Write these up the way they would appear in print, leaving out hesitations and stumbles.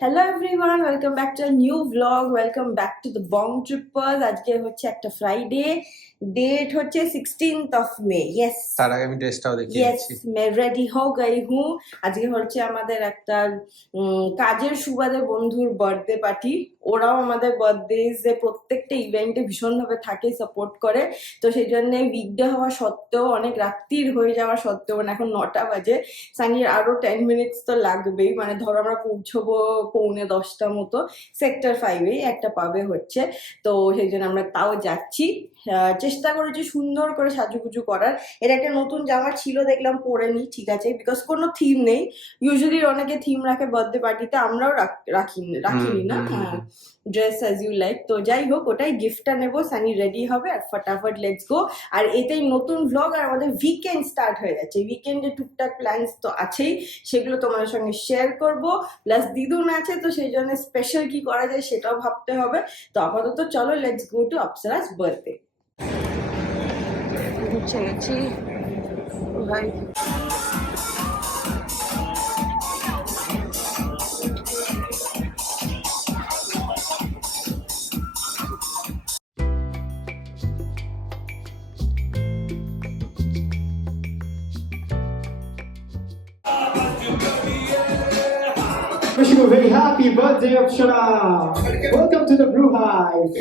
Hello everyone, welcome back to a new blog. Welcome back to the Bong Trippers. আজকে হচ্ছে একটা Friday, date হচ্ছে 16th of May। Yes, তার আগে আমি ড্রেসটাও দেখিয়ে ইয়েস, দিচ্ছি। मैं रेडी हो गई हूँ। আজকে হচ্ছে আমাদের একটা কাজের সুবাদে বন্ধুর বার্থডে পার্টি। ওরাও আমাদের বার্থডে প্রত্যেকটা ইভেন্টে ভীষণভাবে থাকে, সাপোর্ট করে। তো সেই জন্য উইকডে হওয়া সত্ত্বেও, অনেক রাত্রির হয়ে যাওয়া সত্ত্বেও, মানে এখন 9টা বাজে, সানির আরো 10 মিনিটস তো লাগবেই। মানে ধরো আমরা পৌঁছবো 9:45 মতো সেক্টর 5-এ একটা পাবে হচ্ছে। তো সেই জন্য আমরা তাও যাচ্ছি। চেষ্টা করেছি সুন্দর করে সাজুগুজু করার। এটা একটা নতুন জামা ছিল, দেখলাম পরে নি, ঠিক আছে, বিকজ কোনো থিম নেই। ইউজুয়ালি অনেকে থিম রাখে বার্থডে পার্টিতে, আমরাও রাখিনি না। হ্যাঁ, ড্রেস অ্যাজ ইউ লাইক। তো যাই হোক, ওটাই গিফটটা নেবো, সানি রেডি হবে আর ফটাফট লেটস গো। আর এতেই নতুন ভ্লগ, আর আমাদের উইকেন্ড স্টার্ট হয়ে যাচ্ছে। উইকেন্ডে টুকটাক প্ল্যানস তো আছেই, সেগুলো তোমাদের সঙ্গে শেয়ার করব। প্লাস দিদুন আছে, তো সেই জন্য স্পেশাল কি করা যায় সেটাও ভাবতে হবে। তো আপাতত চলো লেটস গো টু অপ্সরাস বার্থডে। চলেছি ভাই। Wish you a very happy birthday, Akshara. Welcome to the Brew Hive.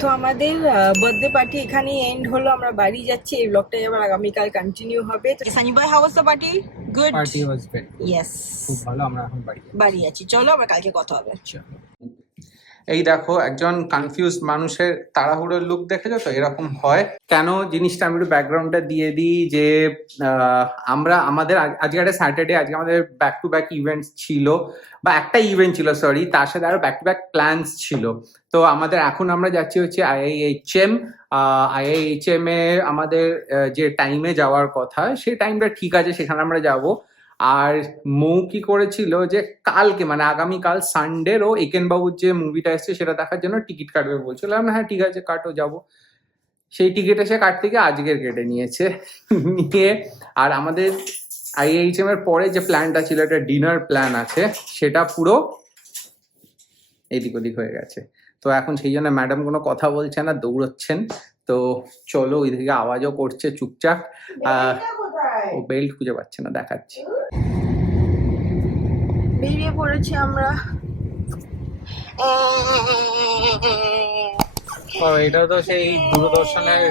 তো আমাদের বার্থডে পার্টি এখানেই এন্ড হলো। আমরা বাড়ি যাচ্ছি। এই ব্লগটাই আবার আগামীকাল কন্টিনিউ হবে। তো সানি ভাই, how was the party? Good. Party was very yes, খুব ভালো। আমরা এখন বাড়ি যাচ্ছি। চলো, আবার কালকে কথা হবে। এই দেখো, একজন কনফিউজ মানুষের তাড়াহুড়োর লুক দেখেছো তো? এরকম হয় কেন জিনিসটা আমি একটু ব্যাকগ্রাউন্ডটা দিয়ে দিই। যে আমাদের আজকে একটা স্যাটারডে, আজকে আমাদের ব্যাক টু ব্যাক ইভেন্টস ছিল, বা একটা ইভেন্ট ছিল সরি, তার সাথে আরো ব্যাক টু ব্যাক প্ল্যানস ছিল। তো আমাদের এখন আমরা যাচ্ছি হচ্ছে আইআইএইচএম। আইআইএইচএম এ আমাদের যে টাইমে যাওয়ার কথা, সেই টাইমটা ঠিক আছে, সেখানে আমরা যাব। আর মৌ কি করেছিল যে কালকে, মানে আগামীকাল সানডে ও একেন বাবুর যে মুভিটা এসছে সেটা দেখার জন্য টিকিট কাটবে বলছিলাম। হ্যাঁ ঠিক আছে, কাটো, যাবো। সেই টিকিট এসে কাটতে গিয়ে আজকের কেটে নিয়েছে নিয়ে। আর আমাদের আইএইচএম এর পরে যে প্ল্যানটা ছিল, একটা ডিনার প্ল্যান আছে, সেটা পুরো এদিক ওদিক হয়ে গেছে। তো এখন সেই জন্য ম্যাডাম কোনো কথা বলছে না, দৌড়চ্ছেন। তো চলো, ওই দিকে আওয়াজও করছে চুপচাপ। ও বেল্ট খুঁজে পাচ্ছে না, দেখাচ্ছি। বেরিয়ে পড়েছি আমরা। এটা তো সেই দূরদর্শনের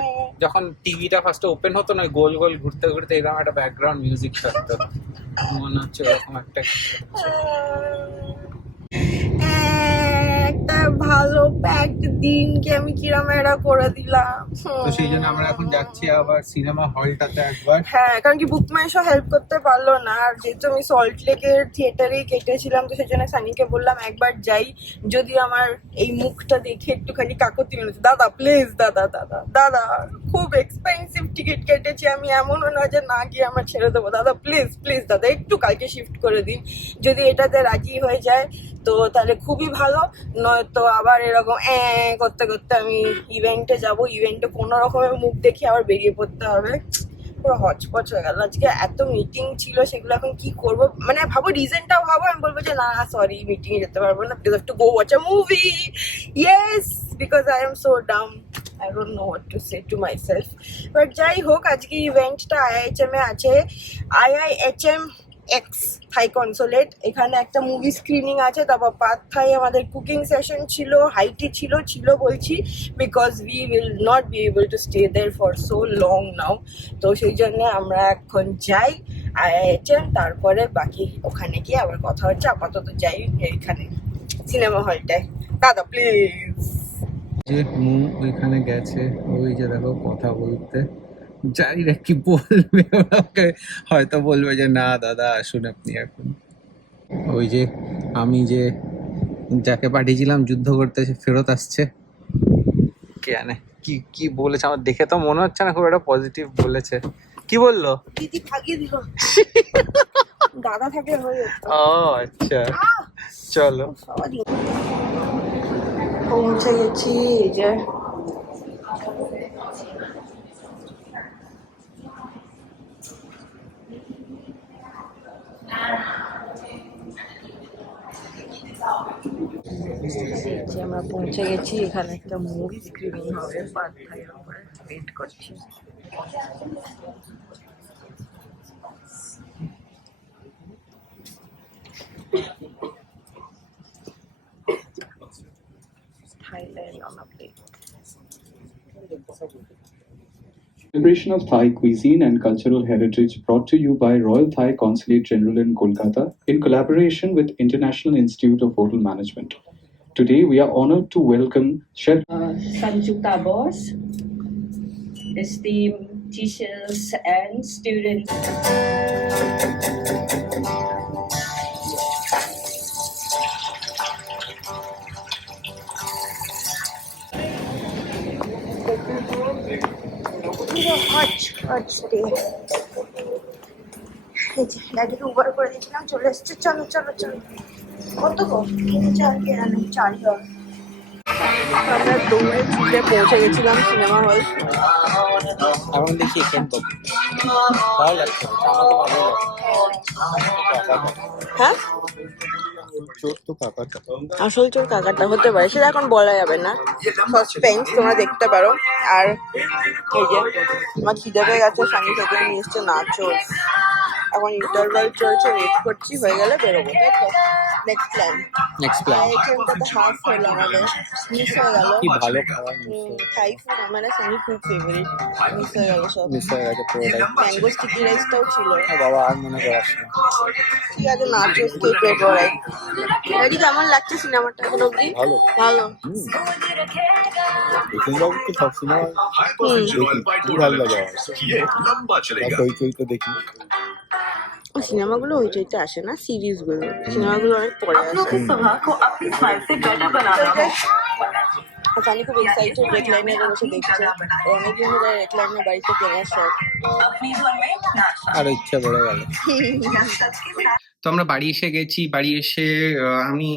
যখন টিভিটা ফার্স্ট ওপেন হতো না, গোল গোল ঘুরতে ঘুরতে এরকম একটা ব্যাকগ্রাউন্ড মিউজিক থাকতো, মনে হচ্ছে এরকম একটা একটা ভালো প্যাকড দিনকে আমি কিরম এরা করে দিলাম। তো সেই জন্য আমরা এখন যাচ্ছি আবার সিনেমা হলটাতে একবার। হ্যাঁ, কারণ কি বুক মাই শো হেল্প করতে পারলো না। আর যেহেতু আমি সল্ট লেকের থিয়েটারেই কেটেছিলাম, তো সেই জন্য সানিকে বললাম একবার যাই, যদি আমার এই মুখটা দেখে একটুখানি কাকতি মিলেছে। দাদা প্লিজ, দাদা দাদা দাদা, খুব এক্সপেন্সিভ টিকিট কেটেছি আমি, এমনও না যে না গিয়ে আমরা ছেড়ে দেবো। দাদা প্লিজ প্লিজ দাদা, একটু কালকে শিফট করে দিন। যদি এটাতে রাজি হয়ে যায় তো তাহলে খুবই ভালো, নয়তো আবার এরকম করতে করতে আমি ইভেন্টে যাব। ইভেন্টে কোনো রকমের মুখ দেখে আবার বেরিয়ে পড়তে হবে। পুরো হচপচ হয়ে গেল। আজকে এত মিটিং ছিল, সেগুলো এখন কি করব, মানে ভাবো, রিজনটাও ভাবো। আমি বলবো যে না সরি, মিটিং এ যেতে পারবো না, because to go watch a movie. Yes, because I am so Dam, I don't know what to say to myself. But যাই হোক, আজকে ইভেন্টটা আইআইএইচএম এ আছে। আইআইএইচএম এক্স থাই কনসোলেট, এখানে একটা মুভি স্ক্রিনিং আছে। তারপর পাথ থাই আমাদের কুকিং সেশন ছিল, হাইটি ছিল বলছি, because we will not be able to stay there for so long now. তো সেই জন্য আমরা এখন যাই আইআইএইচএম, তারপরে বাকি ওখানে গিয়ে আবার কথা হচ্ছে। আপাতত যাই এখানে সিনেমা হলটায়। দাদা প্লিজ। যে মু ওইখানে গেছে, ওই যে দেখো কথা বলতে, জানি না কি বলবে ওরা, ওকে হয়তো বলবে যে না দাদা আসুন আপনি এখন। ওই যে আমি যে যাকে পাঠিয়েছিলাম যুদ্ধ করতে, সে ফেরত আসছে। কে জানে কি কি বলেছে, আমার দেখে তো মনে হচ্ছে না খুব একটা পজিটিভ বলেছে। কি বললো? দিদি ভাগিয়ে দিল। দাদা থাকলে হয়ে যেত। ও আচ্ছা, চলো। পৌঁছে গেছি এই যে। আমরা পৌঁছে গেছি, এখানে একটা মুভি স্ক্রিনিং হবে, পার্থের উপরে ওয়েট করছি। Thailand on a plate. Celebration of Thai cuisine and cultural heritage brought to you by Royal Thai Consulate General in Kolkata in collaboration with International Institute of Hotel Management. Today we are honored to welcome Chef Sanjukta Bose, esteemed teachers and students. ড্যাডিকে Uber করে দিয়েছিলাম, চলে এসছে। চলো চলো চলো। কত গো? 4 আমরা দৌড়ে ছুটে পৌঁছে গেছিলাম সিনেমা হল। এখন দেখি কিন্তু ভালো লাগছে, আমাকে ভালো লাগছে। হ্যাঁ, চোর তো কাকাটা। আসল চোর কাকাটা হতে পারে, সেটা এখন বলা যাবে না, সাসপেন্স, তোমরা দেখতে পারো। আর এই যে আমার খিদে পেয়ে গেছে, সানি থেকে নিয়ে এসছে নাচোস। এখন ইন্টারভাল চলছে, ওয়েট করছি, হয়ে গেলে বেরোবো, তাই তো? Next plan. নেক্সট প্ল্যান এখানটাতে হাফ হলো আমাদের, মিস হয়ে গেল। কি ভালো খাওয়া থাই ফুড আমার সানি খুব ফেভারিট, মিস হয়ে গেল সব। মিস হয়ে গেছে পুরোটাই। ম্যাঙ্গো স্টিকি রাইসটাও ছিল। বাবা আর মনে করাস না। ঠিক আছে, নাচোস কেক ফেভারিট। রেডি, কেমন লাগছে সিনেমাটা এখন অব্দি? ভালো। ভালো। বিপিনবাবু তো সবসময় দেখি, খুব ভালো লাগে আমার। হইচই তো দেখি। সিনেমাগুলো হইচইতে আসে না, সিরিজগুলো, সিনেমাগুলো অনেক পরে আসে। আমি খুব এক্সাইটেড রেকলাইনে বসে দেখছে, অনেকদিন ধরে রেকলাইনে বাড়িতে কেনার শখ। আর ইচ্ছা বেড়ে গেল। তো আমরা বাড়ি এসে গেছি, বাড়ি এসে আমি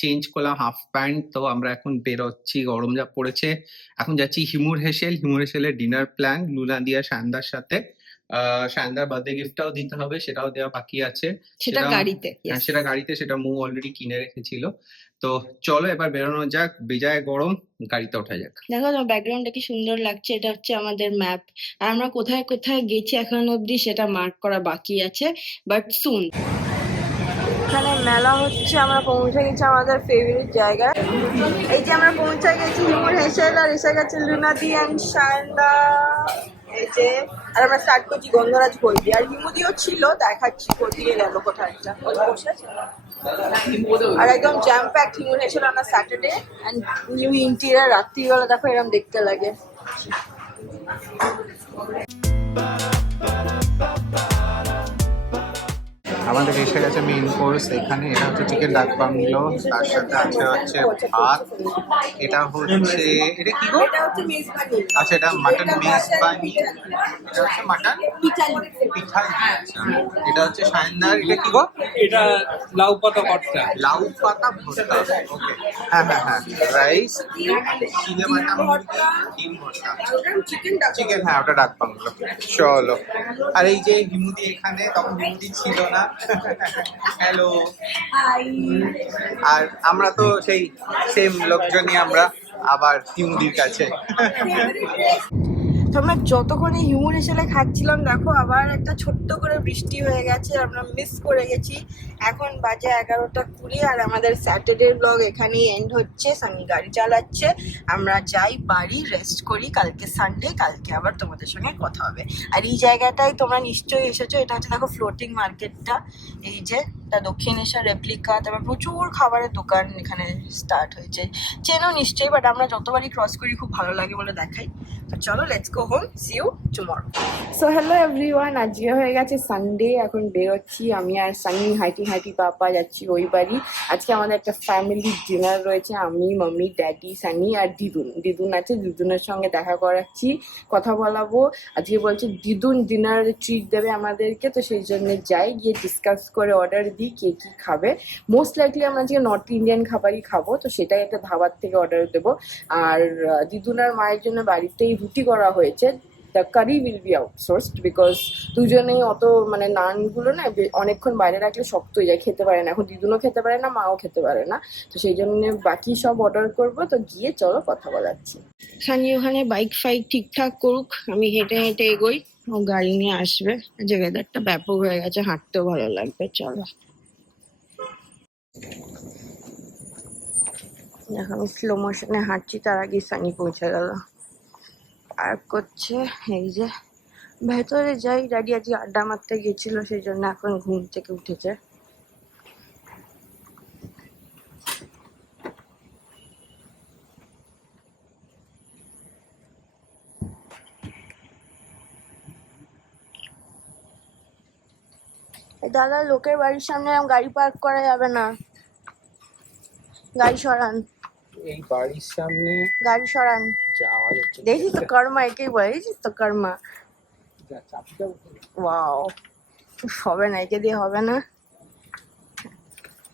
চেঞ্জ করলাম হাফ প্যান্ট। তো আমরা এখন বেরোচ্ছি, গরম যা পড়েছে। এখন যাচ্ছি হিমুর হেসেল। হিমুর হেসেলের ডিনার প্ল্যান লুনা দিয়া সায়নদার সাথে। সায়নদার বার্থডে গিফটটাও দিতে হবে, সেটাও দেওয়া বাকি আছে। সেটা গাড়িতে, হ্যাঁ সেটা গাড়িতে, সেটা মু অলরেডি কিনে রেখেছিল। তো চলো এবার বেরোনো যাক, বেজায় গরম, গাড়িতে ওঠা যাক। দেখো তোমার ব্যাকগ্রাউন্ডটা কি সুন্দর লাগছে, এটা হচ্ছে আমাদের ম্যাপ। আর আমরা কোথায় কোথায় গেছি এখন অবধি সেটা মার্ক করা বাকি আছে, বাট সুন। এখানে মেলা হচ্ছে, আমরা পৌঁছে গেছি আমাদের ফেভারিট জায়গায়। এই যে আমরা পৌঁছে গেছি হিমুর হেসেল, আর এসে গেছে লুনাদি অ্যান্ড সায়নদা। এই যে, আর আমরা স্টার্ট করছি গন্ধরাজ হলদি। আর হিমুদিও ছিল, দেখাচ্ছি কোথায় গেল, কোথায় একটা বসে আছে। আর একদম জ্যাম প্যাকড হিমুর হেসেল on Saturday and new interior. রাত্রিবেলা দেখো এরকম দেখতে লাগে। আমাদের এসে গেছে মেইন কোর্স এখানে। এটা হচ্ছে চিকেন ডাক বাংলো, তার সাথে আছে হচ্ছে ভাত। এটা হচ্ছে, এটা কি গো? আচ্ছা এটা মাটন মেজবানি, এটা হচ্ছে মাটন পিঠালি। আচ্ছা এটা হচ্ছে সায়নদার, এটা কি গো? এটা লাউ পাতা ভর্তা। লাউ পাতা ভর্তা, ওকে। হ্যাঁ হ্যাঁ হ্যাঁ, রাইস, চিলে বাটা মুরগি, ডিম ভর্তা, চিকেন। হ্যাঁ ওটা ডাক বাংলো। চলো। আর এই যে হিমুদি এখানে, তখন হিমুদি ছিল না। হ্যালো। আর আমরা তো সেই সেম লোকজনই আমরা আবার হিমুদির কাছে। তো আমরা যতক্ষণে হিমুর হেসেলে খাচ্ছিলাম, দেখো আবার একটা ছোট্ট করে বৃষ্টি হয়ে গেছে, আমরা মিস করে গেছি। এখন বাজে 11:20 আর আমাদের স্যাটারডে ব্লগ এখানেই এন্ড হচ্ছে। সানি গাড়ি চালাচ্ছে, আমরা যাই বাড়ি, রেস্ট করি। কালকে সানডে, কালকে আবার তোমাদের সঙ্গে কথা হবে। আর এই জায়গাটায় তোমরা নিশ্চয়ই এসেছো, এটা হচ্ছে দেখো ফ্লোটিং মার্কেটটা। এই যে এটা দক্ষিণ এশিয়ার রেপ্লিকা, তারপর প্রচুর খাবারের দোকান এখানে স্টার্ট হয়েছে, চেনো নিশ্চয়ই। বাট আমরা যতবারই ক্রস করি খুব ভালো লাগে বলে দেখাই। তো চলো let's go go home. See you tomorrow. So hello everyone, আজকে হয়ে গেছে সানডে, এখন বেরোচ্ছি আমি আর সানি হাঁটি পাপা যাচ্ছি ওই বাড়ি। আজকে আমাদের একটা ফ্যামিলি ডিনার রয়েছে, আমি মাম্মি ড্যাডি সানি আর দিদুন আছে। দিদুনের সঙ্গে দেখা করাচ্ছি, কথা বলাবো। আজকে বলছে দিদুন ডিনার ট্রিট দেবে আমাদেরকে, তো সেই জন্য যাই, গিয়ে ডিসকাস করে অর্ডার দিই কে কী খাবে। মোস্ট লাইকলি আমরা আজকে নর্থ ইন্ডিয়ান খাবারই খাবো, তো সেটাই একটা ধাবার থেকে অর্ডার দেবো। আর দিদুনার মায়ের জন্য বাড়িতেই রুটি করা হয়েছে। The curry will be outsourced because দুজনেই অত মানে নানগুলো না অনেকক্ষণ বাইরে রাখলে শক্ত হয়ে যায়, খেতে পারে না। এখন দিদুনও খেতে পারে না, মাও খেতে পারে না, তো সেই জন্য বাকি সব অর্ডার করবো। তো গিয়ে চলো কথা বলাচ্ছি। সানি ওখানে বাইক ফাইক ঠিকঠাক করুক, আমি হেঁটে হেঁটে এগোই, ও গাড়ি নিয়ে আসবে। যে ওয়েদারটা ব্যাপক হয়ে গেছে, হাঁটতেও ভালো লাগবে, চলো। এখন আমি স্লো মোশনে হাঁটছি, তার আগে সানি পৌঁছে গেল। আর করছে এই যে ভেতরে যাই, ড্যাডি আজকে আড্ডা মারতে গেছিল, সেই জন্য এখন ঘুম থেকে উঠেছে। দাদা, লোকের বাড়ির সামনে এরকম গাড়ি পার্ক করা যাবে না, গাড়ি সরান, এই বাড়ির সামনে গাড়ি সরান। যাওয়া যাচ্ছে দেখি তো কর্মা, একেই বলে দেখি তো কর্মা। ওয়াও, হবে না, একে দিয়ে হবে না।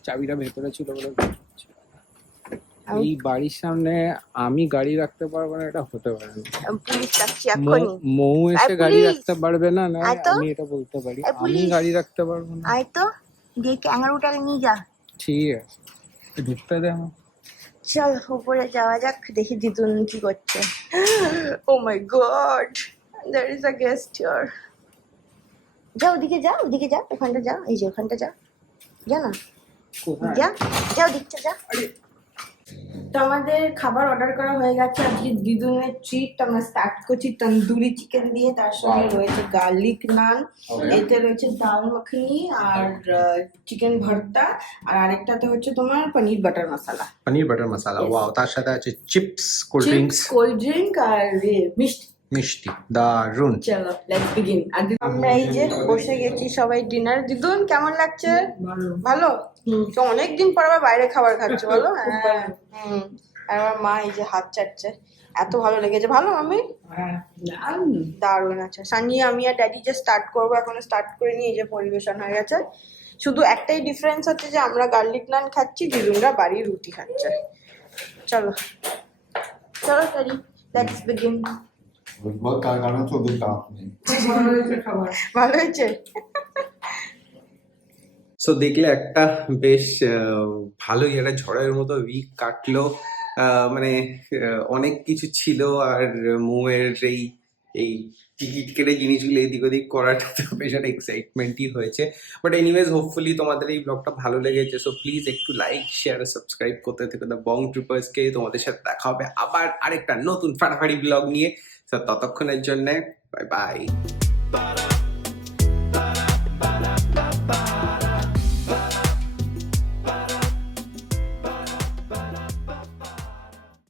চাবিটা ভেতরে ছিল বলে আমি- এই বাড়ির সামনে আমি গাড়ি রাখতে পারবো না, এটা হতে পারে না। পুলিশ ডাকছি এক্ষুনি। মৌ এসে আয় গাড়ি পুলিশ। রাখতে পারবে না, না আয় তো। আমি এটা বলতে পারি, আয় আমি পুলিশ। গাড়ি রাখতে পারবো না। আয় তো, দিয়ে ক্যাঙ্গারুটাকে নিয়ে যা। ঠিক আছে, ঢুকতে দে আমার। চল উপরে যাওয়া যাক, দেখি দিদুন কি করছে। Oh my God, there is a guest here. যাও ওদিকে, যাও ওদিকে, যা ওখানটা, যাও এই যে ওখানটা, যা যা না, যা যাও দিকটা যা। তো আমাদের খাবার অর্ডার করা হয়ে গেছে। আজকে দিদুনের ট্রিট আমরা স্টার্ট করছি তন্দুরি চিকেন দিয়ে, তার সঙ্গে রয়েছে গার্লিক নান, এতে রয়েছে ডাল মাখনি আর চিকেন ভর্তা, আর আরেকটাতে হচ্ছে তোমার paneer butter masala, paneer butter masala, Yes. Wow. তার সাথে আছে chips, cold drinks, cold drink আর মিষ্টি। মিষ্টি, দারুন। চলো লেটস বিগিন। আর আমরা এই যে বসে গেছি সবাই ডিনার। দিদুন কেমন লাগছে? ভালো। তো অনেকদিন পর আবার বাইরে খাবার খাচ্ছে, বলো? হ্যাঁ। আর আমার মা এই যে হাত চাটছে, এত ভালো লেগেছে। ভালো আমি দারুণ আছে। সানি আমি আর ড্যাডি যে স্টার্ট করবো, এখনো স্টার্ট করে নিয়ে এই যে পরিবেশন হয়ে গেছে। শুধু একটাই ডিফারেন্স হচ্ছে যে আমরা গার্লিক নান খাচ্ছি, দিদুনরা বাড়ির রুটি খাচ্ছে। চলো চলো ড্যাডি, লেটস বিগিন। बहुत कारखाना तो भी काम नहीं। ভালো হয়েছে। সো দেখলে একটা বেশ ভালোই একটা ঝড়ের মতো উইক কাটলো। মানে অনেক কিছু ছিল, আর মুয়ের এই টিকিট কেটে জিনিসগুলো এদিক ওদিক করাটা তো বেশ একটা এক্সাইটমেন্টই হয়েছে। বাট এনিওয়েজ, হোপফুলি তোমাদের এই ব্লগটা ভালো লেগেছে। সো প্লিজ একটু লাইক, শেয়ার, সাবস্ক্রাইব করতে থেকে দ্য বং ট্রিপার্সকে। তোমাদের সাথে দেখা হবে আবার আরেকটা নতুন ফাটাফাটি ব্লগ নিয়ে। ততক্ষণের জন্য বাই বাই।